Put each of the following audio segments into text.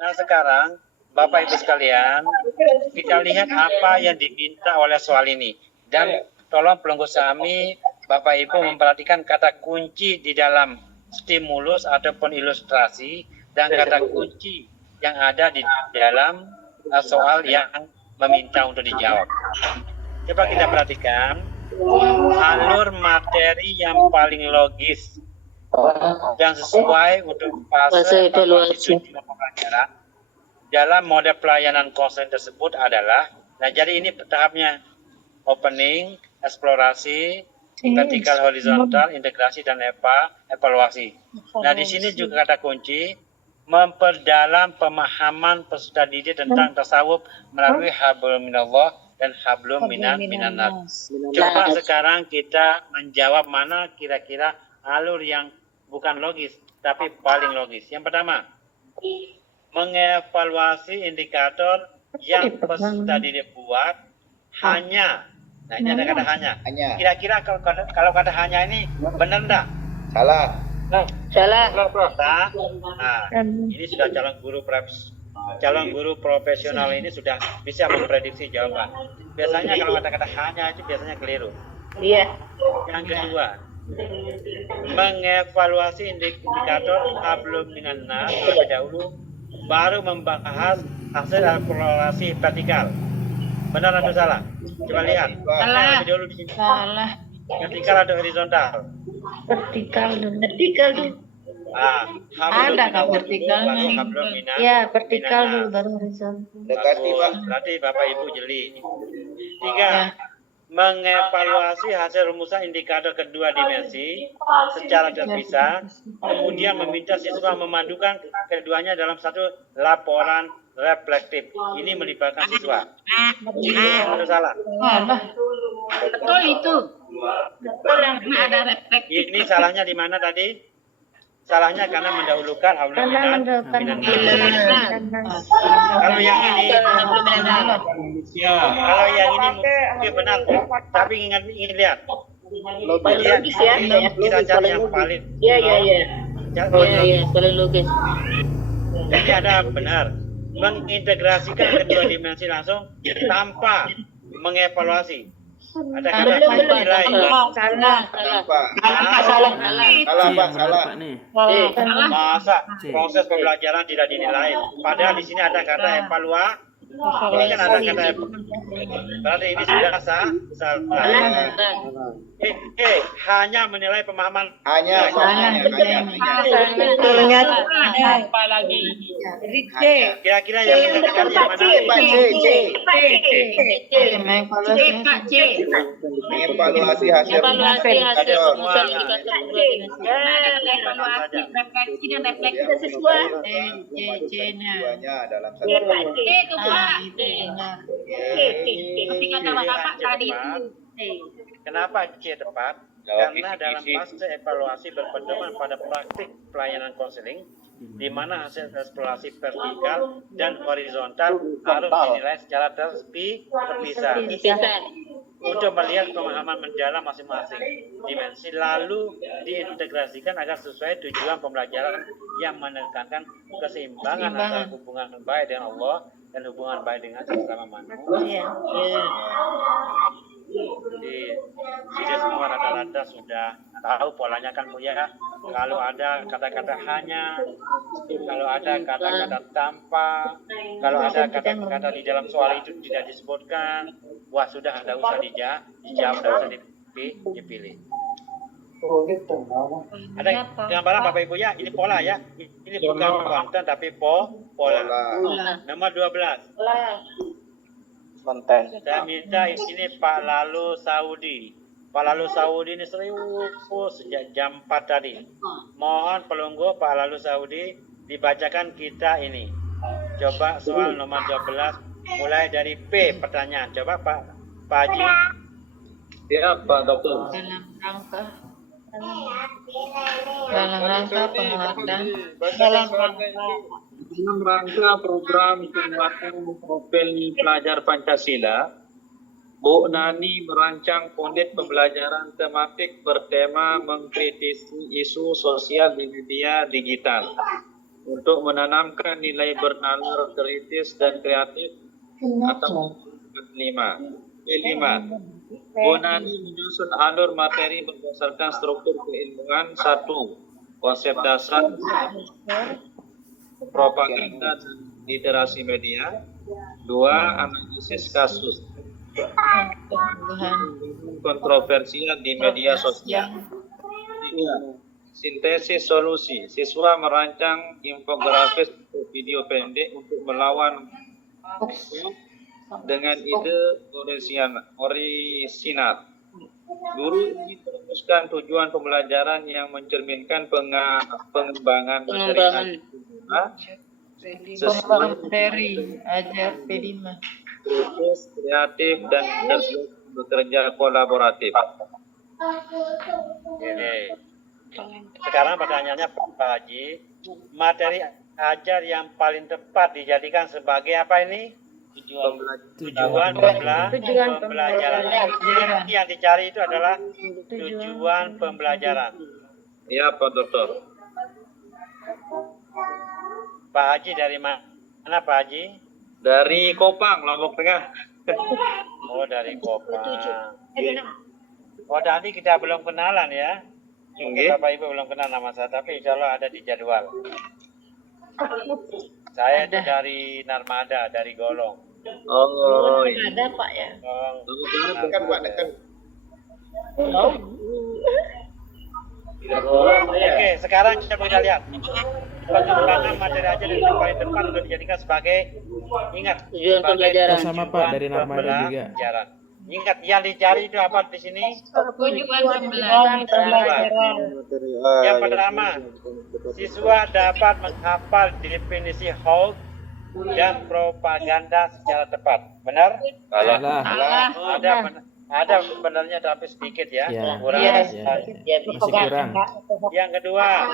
Nah sekarang Bapak Ibu sekalian, kita lihat apa yang diminta oleh soal ini. Dan tolong pelunggu Sami, Bapak Ibu memperhatikan kata kunci di dalam stimulus ataupun ilustrasi dan kata kunci yang ada di dalam soal yang meminta untuk dijawab. Coba kita perhatikan alur materi yang paling logis dan sesuai untuk fase evaluasi tujuan pembelajaran dalam model pelayanan konseling tersebut adalah, nah jadi ini tahapnya opening, eksplorasi, vertikal, horizontal, integrasi dan evaluasi. Nah di sini juga kata kunci memperdalam pemahaman peserta didik tentang tasawuf melalui hablum minallah dan hablum minannas. Coba sekarang kita menjawab mana kira-kira alur yang bukan logis tapi paling logis. Yang pertama, mengevaluasi indikator yang peserta didik buat hanya. Nah ini ada kata hanya. Kira-kira kalau kata hanya ini benar enggak? Salah. Salah. Nah, ini sudah calon guru profesional ini sudah bisa memprediksi jawaban. Biasanya kalau kata-kata hanya itu biasanya keliru. Iya. Yang kedua, mengevaluasi indikator hablum minannas terlebih dahulu, baru membahas hasil evaluasi vertikal. Benar atau salah? Coba lihat. Salah. Dulu di sini. Salah. Vertikal atau horizontal? Vertikal dulu. Ada kan vertikalnya? Ya, vertikal dulu baru horizontal. Berarti Bapak Ibu jeli. Tiga, mengevaluasi hasil rumusan indikator kedua dimensi secara terpisah, kemudian meminta siswa memadukan keduanya dalam satu laporan reflektif. Ini melibatkan siswa. Atau salah? Betul itu. Betul yang ada reflektif. Ini salahnya di mana tadi? Salahnya karena mendahulukan hablum minannas. Kalau yang ini, kalau yang ini mungkin benar, tapi ingin lihat. Logis ya. Kita cari yang valid. Iya, paling logis. Jadi ada benar mengintegrasikan kedua dimensi langsung tanpa mengevaluasi. Ada kata menilai. Salah. Masa proses pembelajaran tidak dinilai. Padahal di sini ada kata evaluasi. Ini kan ada kata berarti ini sudah salah. Hanya menilai pemahaman. Hanya. Apa lagi? Kira-kira yang dikatakan yang mana? C. Mengevaluasi hasil Refleksi dan refleksi dan sesuai. C-nya dalam satu. Tapi kata Bapak tadi itu. Kenapa C tepat? Karena dalam fase evaluasi berpedoman pada praktik pelayanan konseling, di mana hasil eksplorasi vertikal dan horizontal harus dinilai secara terpisah untuk melihat pemahaman mendalam masing-masing dimensi, lalu diintegrasikan agar sesuai tujuan pembelajaran yang menekankan keseimbangan antara hubungan baik dengan Allah dan hubungan baik dengan sesama manusia. Jadi tidak semua rata-rata sudah tahu polanya kan Bu ya. Kalau ada kata-kata hanya, kalau ada kata-kata tanpa, kalau ada kata-kata di dalam soal itu tidak disebutkan, wah sudah tidak usah dijawab, tidak usah dipilih. Ada gambaran Bapak Ibu ya, ini pola ya. Ini bukan konten tapi pola. Nomor 12. Konten. Saya minta ini Pak Lalu Saudi. Pak Lalu Saudi ini serius sejak jam 4 tadi. Mohon pelunggu Pak Lalu Saudi dibacakan kita ini. Coba soal nomor 12 mulai dari P pertanyaan. Coba Pak Haji. Ya Pak Dokter. Dalam rangka penguatan. Dalam rangka program penguatan profil pelajar Pancasila, Bu Nani merancang unit pembelajaran tematik bertema mengkritisi isu sosial di media digital. untuk menanamkan nilai bernalar kritis dan kreatif atau kelima. Bu Nani menyusun alur materi berdasarkan struktur keilmuan. 1. Konsep dasar propaganda dan literasi media. 2. Analisis kasus kontroversial di media sosial. 3. Sintesis solusi. Siswa merancang infografis atau video pendek untuk melawan dengan ide orisinal. Guru ingin merumuskan tujuan pembelajaran yang mencerminkan pengembangan materi sesuai materi ajar P5. kritis, kreatif, dan bekerja kolaboratif. Oke. Sekarang pertanyaannya Pak Haji, materi ajar yang paling tepat dijadikan sebagai apa ini? Tujuan pembelajaran. Jadi yang dicari itu adalah tujuan pembelajaran. Ya, Pak Dokter. Pak Haji dari mana Pak Haji? Dari Kopang, Lombok Tengah. Oh, dari Kopang. Oh, nanti kita belum kenalan ya. Nggih. Bapak Ibu belum kenal nama saya, tapi insya Allah ada di jadwal. Saya itu dari Narmada, dari Golong. Oh, iya. Ada Pak ya. Dekan Pak, dekan. Oke, sekarang kita lihat pengembangan materi ajar yang paling tepat untuk dijadikan sebagai Tujuan pembelajaran. Sama Pak dari Narmada juga. Pembelajaran. Ingat yang dicari itu apa di sini? Tujuan pembelajaran. Yang pertama, siswa dapat menghafal definisi hoax dan propaganda secara tepat. Benar? Salah. Ada benarnya tapi sedikit ya. Ya. Kurang. Masih kurang. Yang kedua,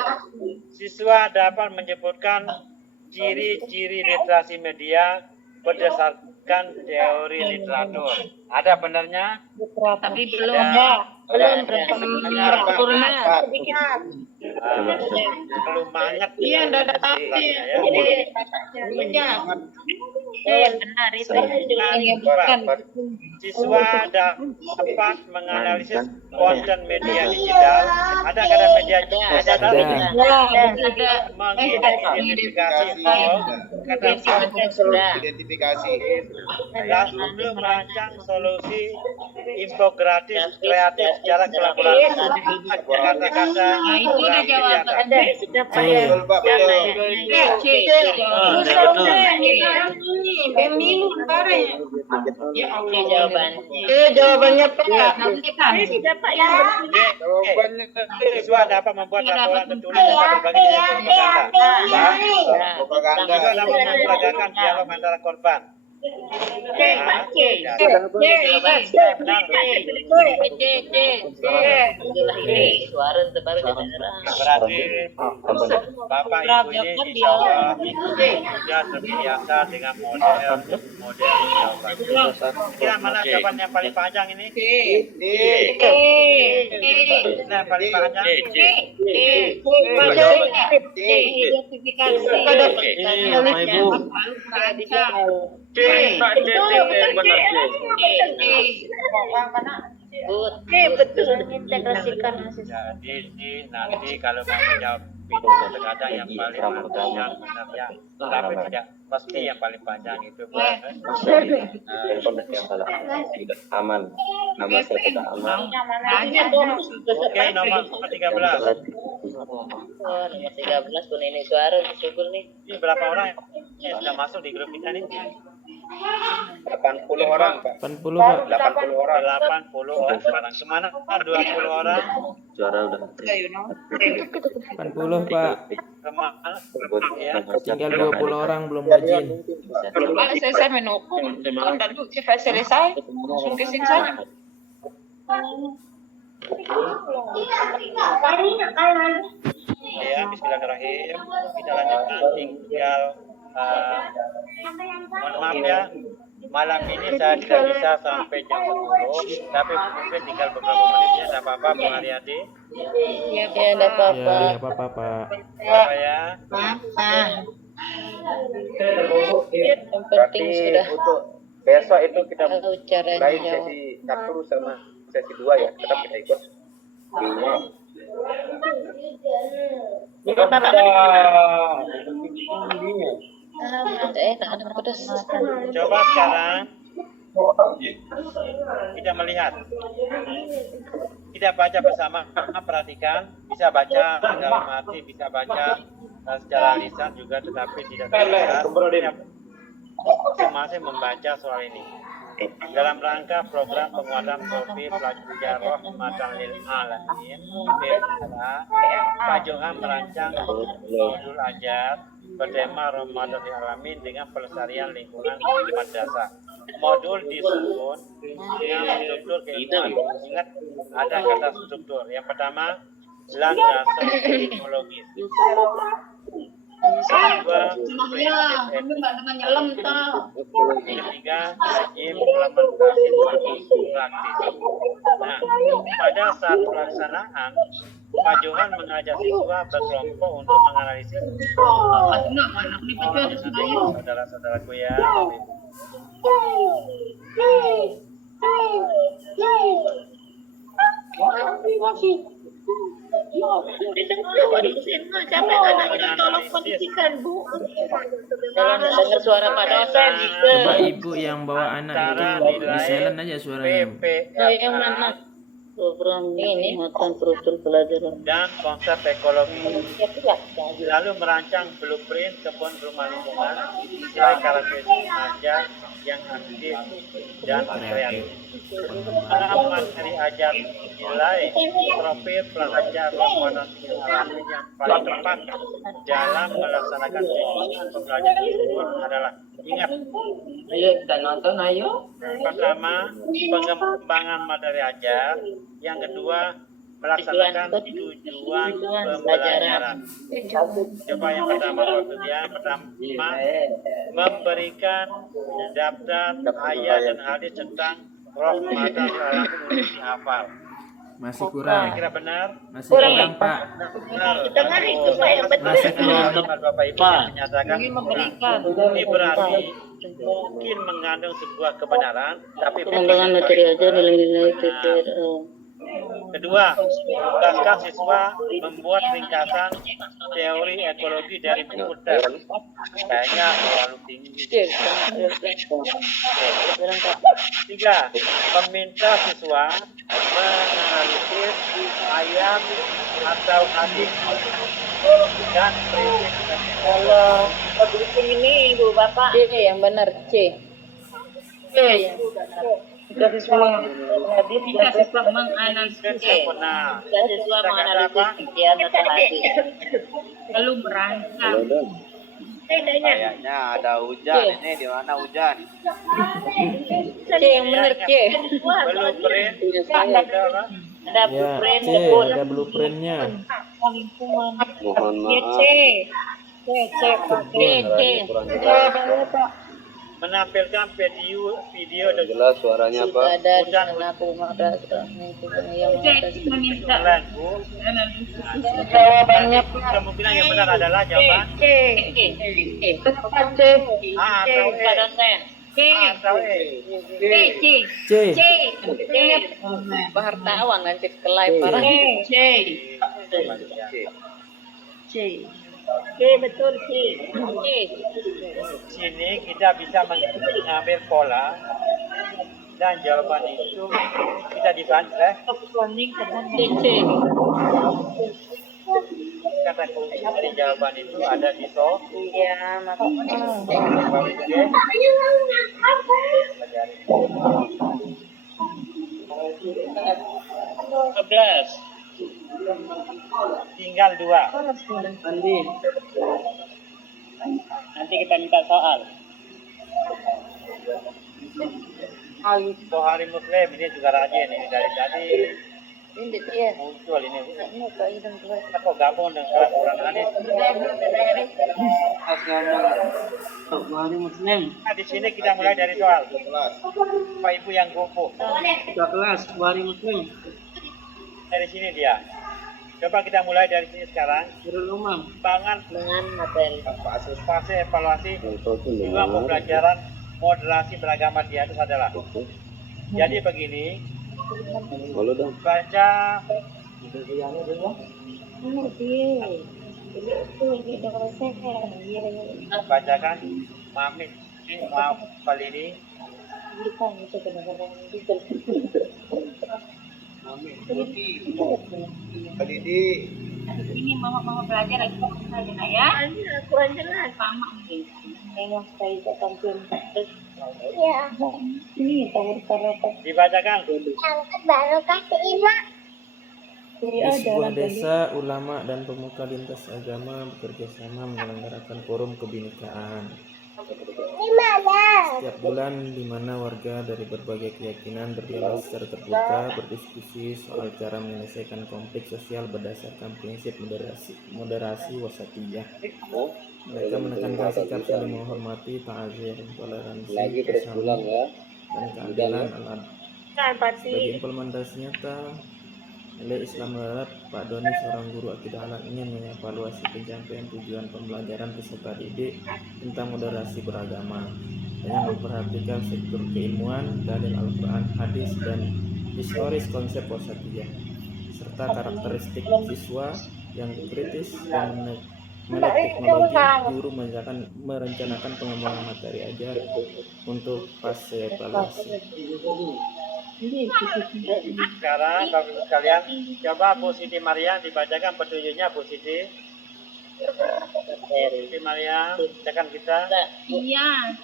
siswa dapat menyebutkan ciri-ciri literasi media berdasarkan teori literatur. Ada benarnya? Tapi belum. Belum Sempurna. Belum banget. Iya, ada benar itu. Siswa dapat menganalisis konten media digital. Ada kata media digital? Ada. Mengidentifikasi Identifikasi. lalu merancang solusi infografis kreatif secara kolaboratif. Kata-kata Nah, itu udah jawaban. Ada. Sudah Pak. Betul, Pak, betul. Pemilu kemarin. Ya oke jawabannya. Jawabannya Pak. Nanti kasih Pak yang Jawabannya siswa dapat membuat laporan tertulis dan berbagi dengan propaganda. Propaganda. Siswa dapat memperagakan dialog antara korban. Berarti Bapak Ibu ini insya Allah sudah terbiasa dengan model jawaban. Kira mana jawaban yang paling panjang ini? Nah, paling panjang. Betul integrasikan Jadi nanti kalau mau menjawab itu terkadang yang paling panjang benarnya, tapi tidak pasti yang paling panjang itu bukan. Aman. Nama saya tidak aman. Oke, nomor 13. Nomor 13 pun ini suara syukur nih. Ini berapa orang yang sudah masuk di grup kita nih? 80 orang, Pak. 80 Pak. 80 orang. 80 orang. Kemana? 20 orang. Suara udah. 80 Pak. Kemana? Ya. Tinggal 20 orang belum rajin. Kalau selesai menukung, dan itu selesai, langsung ke sini saja. Ya, bismillahirrahmanirrahim. Kita lanjutkan. Tinggal mohon maaf ya, malam ini saya tidak bisa sampai jam 10, tapi mungkin tinggal beberapa menit ya, tidak apa-apa Bu Ariadi. Ya, enggak apa-apa. Ya, apa-apa Pak. Bapak ya. Yang penting sudah untuk besok itu kita tahu caranya mulai jawab. sesi 1 sama sesi 2 ya. Tetap kita ikut. Ada enak, ada pedas. Coba sekarang kita melihat. Kita baca bersama, perhatikan, bisa baca dalam hati, bisa baca secara lisan juga, tetapi tidak terlihat. Masing-masing membaca soal ini. Dalam rangka program penguatan Sofi Pelajar Rahmatan lil Alamin, Pak Johan merancang modul ajar bertema Ramadan lil Alamin dengan pelestarian lingkungan madrasah. Modul disusun dengan struktur keilmuan. Ingat, ada kata struktur. Yang pertama, landasan teknologis. Kedua, prinsip etik. Ketiga, implementasi praktis. Nah, pada saat pelaksanaan, Pak Johan mengajak siswa berkelompok untuk menganalisis saudara-saudaraku ya. Jangan dengar suara Pak dosen. Coba ibu yang bawa anak itu di silent aja suaranya. Yang mana? Program ini muatan struktur pelajaran. Dan konsep ekologi. Ya tidak. Lalu merancang blueprint kebun rumah lingkungan sesuai karakteristik ajar yang aktif dan kreatif. Dalam materi ajar nilai profil pelajar Ramadan alami yang paling tepat dalam melaksanakan kegiatan pembelajaran tersebut adalah, ingat, Ayo kita nonton, ayo. pertama, pengembangan materi ajar. Yang kedua, melaksanakan tujuan pembelajaran. Coba yang pertama, memberikan daftar ayat dan hadis tentang Rahmatan lil Alamin untuk dihafal. Masih kurang. Kira benar? Masih kurang, Pak. Benar. Dengar itu Pak yang betul. Masih kurang. Bapak Ibu yang menyatakan ini berarti mungkin mengandung sebuah kebenaran, tapi Pengembangan materi ajar nilai-nilai TPR. kedua, tugaskan siswa membuat ringkasan teori ekologi dari buku teks. Kayaknya terlalu tinggi. Tiga, meminta siswa menganalisis ayat atau hadis dan prinsip Kalau ini Ibu Bapak. C yang benar, C. Jika siswa menganalisis sempurna. jika siswa menganalisis pikiran atau hadis. Lalu merancang. Kayaknya ada hujan. Ini di mana hujan? C yang benar, C. Blueprint Ada Ya, blueprint C, kebun. ada blueprintnya. Mohon maaf. menampilkan video dan Jelas suaranya Jika Pak. ada di sana aku madrasah yang mengatas. lagu. Jawabannya Kemungkinan yang benar adalah jawaban A atau E. Atau E. C. Hartawan nanti kelai parah. Betul C. Sini kita bisa mengambil pola dan jawaban itu kita dibantu C. kata kunci dari jawaban itu ada di so. Iya, Tinggal 2. nanti kita minta soal. Hari Muslim ini juga rajin ini dari tadi Ini dia. muncul ini. Muka hidung dua. Kita kok gabung dengan kelas Quran hadis. Hari Muslim. Nah, di sini kita mulai dari soal. Bapak Ibu yang gopo. Kelas Hari Muslim. Dari sini dia. Coba kita mulai dari sini sekarang. Pangan Dengan materi. fase evaluasi siswa pembelajaran moderasi beragama di atas adalah. Jadi begini, baca bacakan Mami maaf kali ini Ini mama belajar lagi ya. Kurang jelas. Sama. Memang saya tampil. Iya. Ini tahu karata. dibacakan. Baru kasih Ima. Di sebuah desa, ulama dan pemuka lintas agama bekerja sama menyelenggarakan forum kebinekaan. Di mana? Setiap bulan di mana warga dari berbagai keyakinan berdialog secara terbuka, berdiskusi soal cara menyelesaikan konflik sosial berdasarkan prinsip moderasi wasatiyah. Mereka menekankan sikap saling menghormati, ta'azir, toleransi, kesamaan, dan keadilan sebagai implementasi nyata nilai Islam moderat. Pak Doni, seorang guru akidah alat, ingin mengevaluasi pencapaian tujuan pembelajaran peserta didik tentang moderasi beragama dengan memperhatikan struktur keilmuan, dalil Al-Quran, hadis, dan historis konsep wasatiyah, serta karakteristik siswa yang kritis dan melek teknologi. Guru merencanakan pengembangan materi ajar untuk fase evaluasi. Sekarang Bapak Ibu sekalian, coba Bu Siti Maria dibacakan petunjuknya Bu Siti. Siti Maria, bacakan kita. Iya.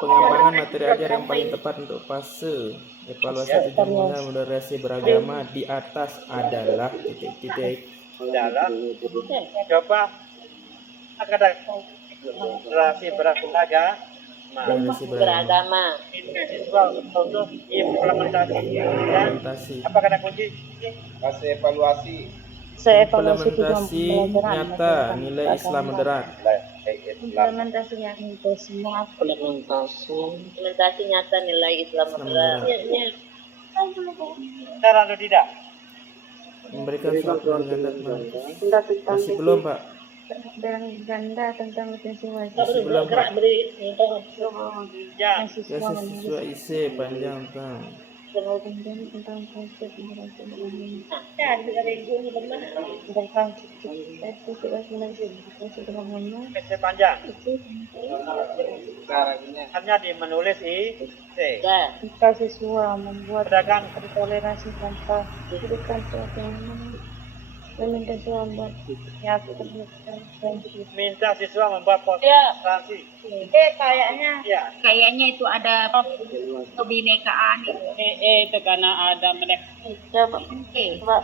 Pengembangan materi ajar yang paling tepat untuk fase evaluasi tujuan moderasi beragama di atas adalah titik-titik. Dalam coba ada moderasi beragama. Moderasi beragama. Siswa untuk implementasi. Apa kata kunci? Fase evaluasi. Implementasi nyata nilai Islam moderat. Implementasinya itu semua. Implementasi nyata nilai Islam moderat. Benar atau tidak? Memberikan suatu dengan masih belum, Pak. Dan ganda tentang potensi wajib. Masih belum, Pak. Ya. Ya, siswa IC panjang, Bang. Tentang konsep moderasi beragama. PC panjang. Sekarang ini. Hanya di menulis C. Jika siswa membuat Sedangkan toleransi tanpa berikan suatu yang meminta siswa membuat minta siswa membuat Ya. postasi. kayaknya Ya. Kayaknya itu ada kebinekaan. itu karena ada mereka. coba Pak,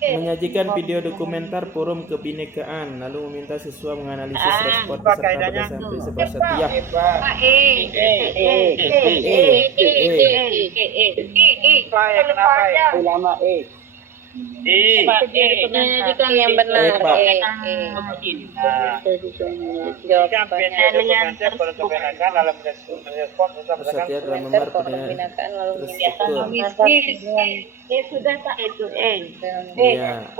menyajikan video dokumenter forum kebinekaan, lalu meminta siswa menganalisis respon Apa peserta kaidahnya? berdasarkan prinsip wasatiyah. Saya kenapa ya? Ulama Di. menyajikan yang benar. Pak. Jika PC dokumenter forum kebinekaan dalam merespon peserta Wasatiyah dalam member terstruktur. Sudah tak itu Iya.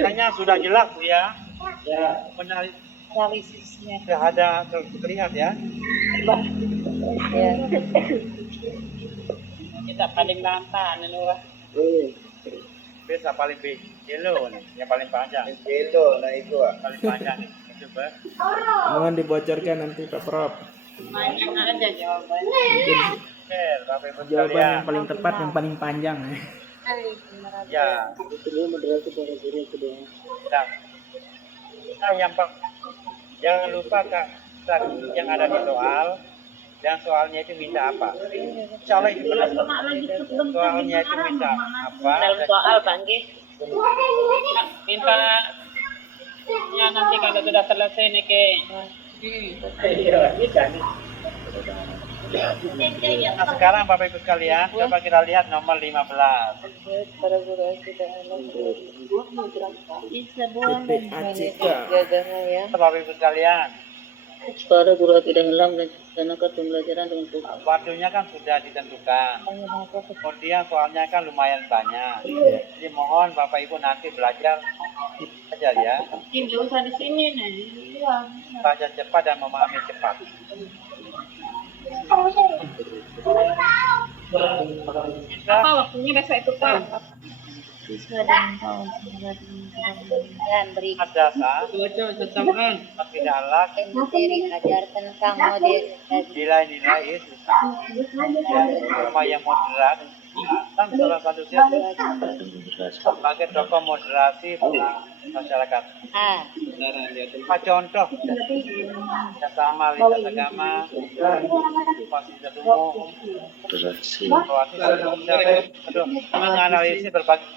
Kayaknya sudah jelas Bu ya. analisisnya. Sudah ada terlihat ya. kita paling lantan Bisa paling kilo nih, yang paling panjang. Itu, nah itu. Paling panjang itu Pak. Mohon dibocorkan nanti Pak Prof. banyak aja jawabannya. Mungkin Oke, Bapak Ibu jawaban sekalian. yang paling tepat yang paling panjang. Ya. Nah, jangan lupa Kak, yang ada di soal dan soalnya itu minta apa? Insya Allah itu benar. Soalnya itu minta apa? Dalam soal Bangge. Minta ya nanti kalau sudah selesai nih ke Nah, sekarang Bapak Ibu sekalian, coba kita lihat nomor 15. PPACK. Agama ya. Bapak Ibu sekalian, Para guru tidak hilang melaksanakan pembelajaran dengan fokus. Waktunya kan sudah ditentukan. Kemudian soalnya kan lumayan banyak. Ya. Jadi mohon Bapak Ibu nanti belajar aja ya. Tidak usah di sini nih. Baca cepat dan memahami cepat. Apa waktunya besok itu Pak? Dan beri Ada sah, Baca tentang tidak alak, materi ajar tentang modernisasi. nilai-nilai sama yang moderat. Kan salah satu sebagai tokoh moderasi masyarakat. A. Apa contoh? Sama lintas agama, fasilitas umum, menganalisis berbagai.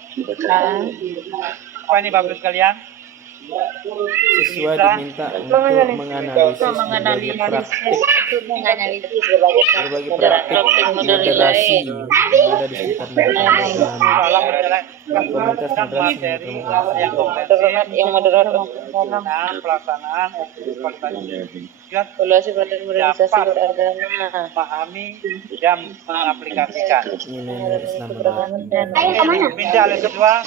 Apa ini Bapak Ibu sekalian? Siswa diminta untuk menganalisis Menganalisis berbagai praktik moderasi yang ada di sekitar mereka. Dalam menjalankan materi yang komprehensif Yang moderat dan pelaksanaan evaluasi pada modernisasi beragama. memahami dan mengaplikasikan. Ini Islam benar. Diminta oleh kedua,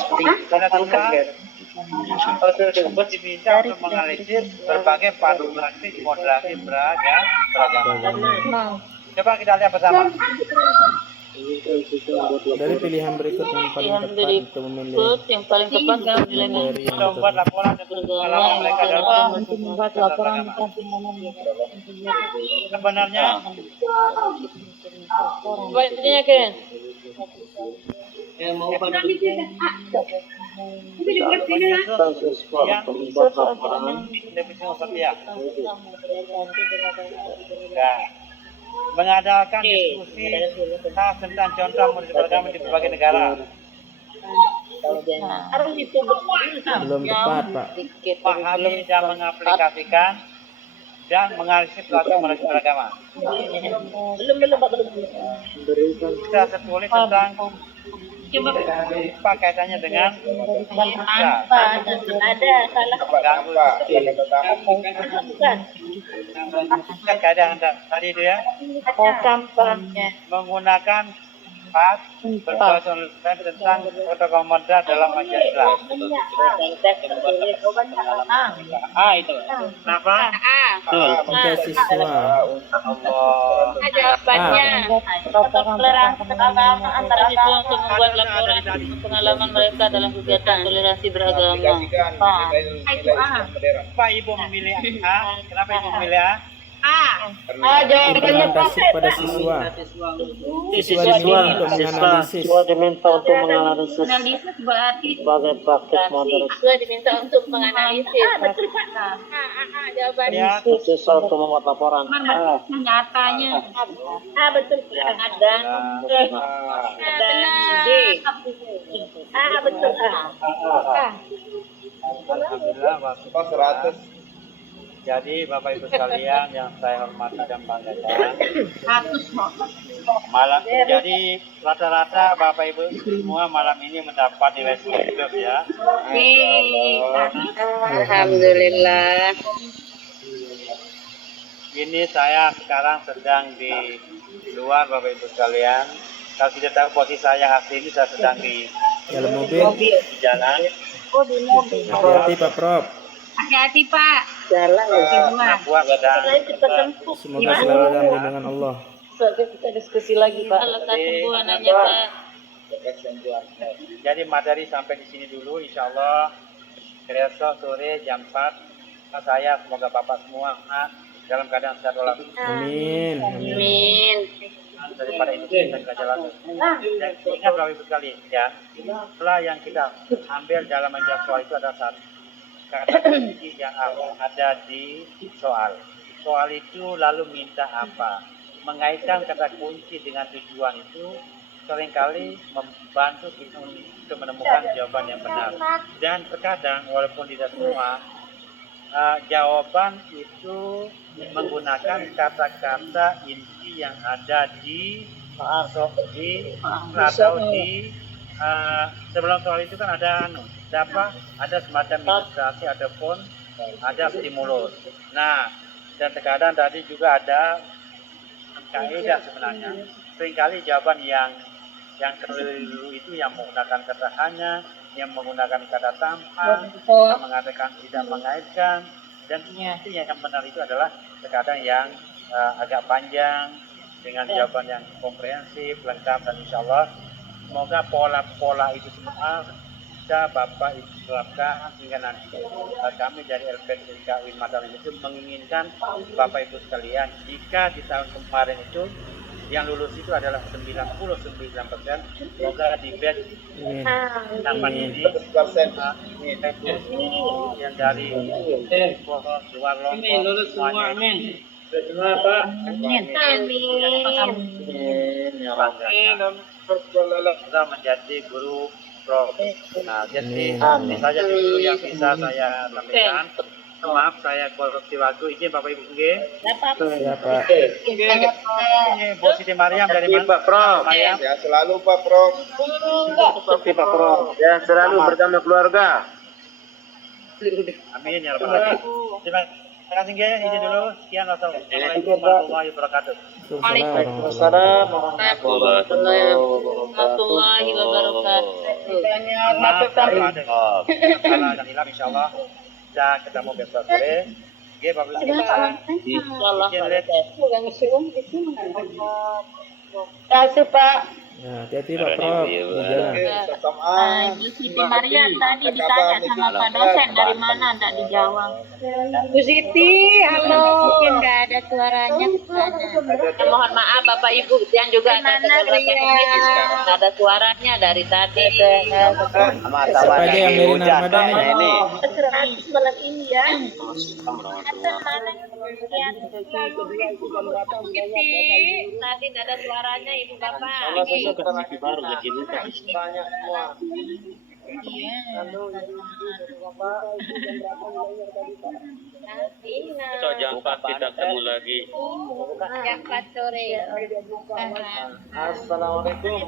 diminta untuk menganalisis berbagai pandu praktik moderasi beragama. Coba kita lihat bersama. Dari pilihan berikut yang paling tepat untuk memilih Yang paling tepat dalam nilai materi yang Kita membuat laporan tentang pengalaman mereka dalam membuat laporan sebenarnya Baiknya kan? yang televisi seperti ya. Nah, mengadakan diskusi tentang contoh model beragama di berbagai negara. Harus itu belum tepat, Pak. Pahami dan mengaplikasikan dan menganalisis suatu model beragama. Kita tertulis tentang apa kaitannya dengan ada salah keadaan tadi itu ya, sampahnya. menggunakan pas berbagai tentang protokol modal dalam majelis Islam. itu. Kenapa? Oke, siswa. Allah. Jawabannya toleransi beragama antara siswa untuk membuat laporan pengalaman mereka dalam kegiatan toleransi beragama. Kenapa Ibu memilih A? Kenapa Ibu memilih A? Implementasi kepada siswa. Siswa diminta untuk menganalisis diminta untuk menganalisis Analisis berarti sebagai praktik moderasi. siswa diminta untuk menganalisis. Betul Pak. Jawabannya. Ya, Siswa untuk membuat laporan. Nyatanya. Betul Pak. Dan D. Betul Alhamdulillah masuk 100. Jadi Bapak Ibu sekalian yang saya hormati dan banggakan, jadi rata-rata Bapak Ibu semua malam ini mendapat nilai 9 ya. Alhamdulillah. Ini saya sekarang sedang di luar Bapak Ibu sekalian. Kalau tidak tahu posisi saya asli ini, saya sedang di dalam mobil. jalan. Hati-hati, Pak Prof. Hati-hati Pak. Jalan Buat dan Semoga selalu dalam lindungan Allah. kita diskusi lagi Pak. Letak hubungannya Pak. Jadi materi sampai di sini dulu, insya Allah besok sore jam 4 saya semoga Bapak semua dalam keadaan sehat walafiat. Amin. Amin. Daripada itu kita jalan. Dan ingat Bapak Ibu sekalian ya, setelah yang kita ambil dalam menjawab soal itu ada satu kata kunci yang ada di soal. Soal itu lalu minta apa? Mengaitkan kata kunci dengan tujuan itu seringkali membantu kita untuk menemukan jawaban yang benar. Dan terkadang walaupun tidak semua jawaban itu menggunakan kata-kata inti yang ada di atau di sebelum soal itu kan ada ada semacam ilustrasi ataupun ada stimulus. Nah, Dan terkadang tadi juga ada kaidah sebenarnya. Seringkali jawaban yang keliru itu yang menggunakan kata hanya, yang menggunakan kata tanpa, yang mengatakan tidak mengaitkan, dan itu yang benar itu adalah terkadang yang agak panjang dengan jawaban yang komprehensif, lengkap, dan insya Allah semoga pola-pola itu semua bisa Bapak Ibu terapkan hingga nanti kami dari LPDK Win Mataram itu menginginkan Bapak Ibu sekalian jika di tahun kemarin itu yang lulus itu adalah 99%, semoga di batch tahun ini yang dari luar Amin, lulus semua, amin. Semua Pak. Kita menjadi guru prof. Nah, jadi ini saja dulu yang bisa saya sampaikan. Maaf, saya koreksi waktu. Izin Bapak Ibu G. Siapa? Ini Bu Siti Mariam dari mana? Pak Prof. Mariam. Ya selalu Pak Prof. Pak Prof. Ya, selalu bersama keluarga. Amin ya rabbal alamin. Terima kasih G. Izin dulu. Sekian. Wassalamualaikum warahmatullahi wabarakatuh. Waalaikumsalam. Warahmatullahi wabarakatuh. Maaf kalau ada salah dan hilang, insya Allah kita ketemu besok sore. Oke, Bapak Ibu. Izin lihat. Terima kasih Pak. Nah, hati-hati Pak Prof di jalan. Ibu Siti Maria tadi ditanya sama Pak dosen dari mana, tidak dijawab. Bu Siti, halo. Mungkin nggak ada suaranya ke sana. Mohon maaf Bapak Ibu, yang juga ada kendala teknis, nggak ada suaranya dari tadi. Sama-sama Siapa aja yang lagi dari hujan Narmada nih? ini. Malam ini ya. Tadi nggak ada suaranya Ibu Bapak. Baru lagi lupa. So, jam 4 kita ketemu lagi. Jam 4 sore. Assalamualaikum.